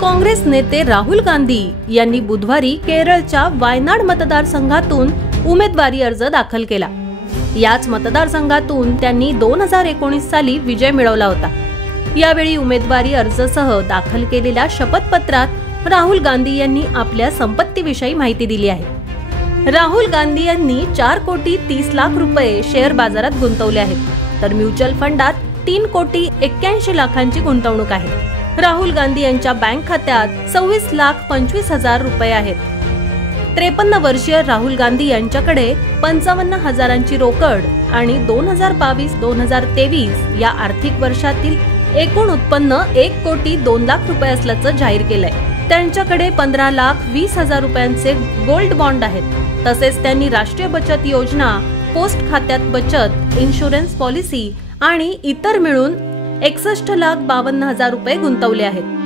काँग्रेस नेते राहुल गांधी यांनी बुधवारी केरळच्या वायनाड मतदारसंघातून उमेदवारी अर्ज दाखल केला। याच मतदारसंघातून त्यांनी 2019 साली विजय मिळवला होता। यावेळी उमेदवारी अर्जासह दाखल केलेल्या शपथपत्रात राहुल गांधी यांनी आपल्या संपत्तीविषयी माहिती दिली आहे। राहुल गांधी यांनी 4,30,00,000 रुपये शेअर बाजारात गुंतवले आहेत, तर म्युच्युअल फंडात 3,81,00,000ची गुंतवणूक आहे। राहुल गांधी यांच्या बँक खात्यात 26,25,000 रुपये आहेत। 53 वर्षीय राहुल गांधी यांच्याकडे 55,000ची रोकड आणि 2022-2023 या आर्थिक वर्षातील एकूण उत्पन्न 1,02,00,000 रुपये असल्याचं जाहीर केलंय। त्यांच्याकडे 15,20,000 रुपयांचे गोल्ड बॉन्ड आहेत। तसेच त्यांनी राष्ट्रीय बचत योजना, पोस्ट खात्यात बचत, इन्शुरन्स पॉलिसी आणि इतर मिळून 61,52,000 रुपये गुंतवले आहेत।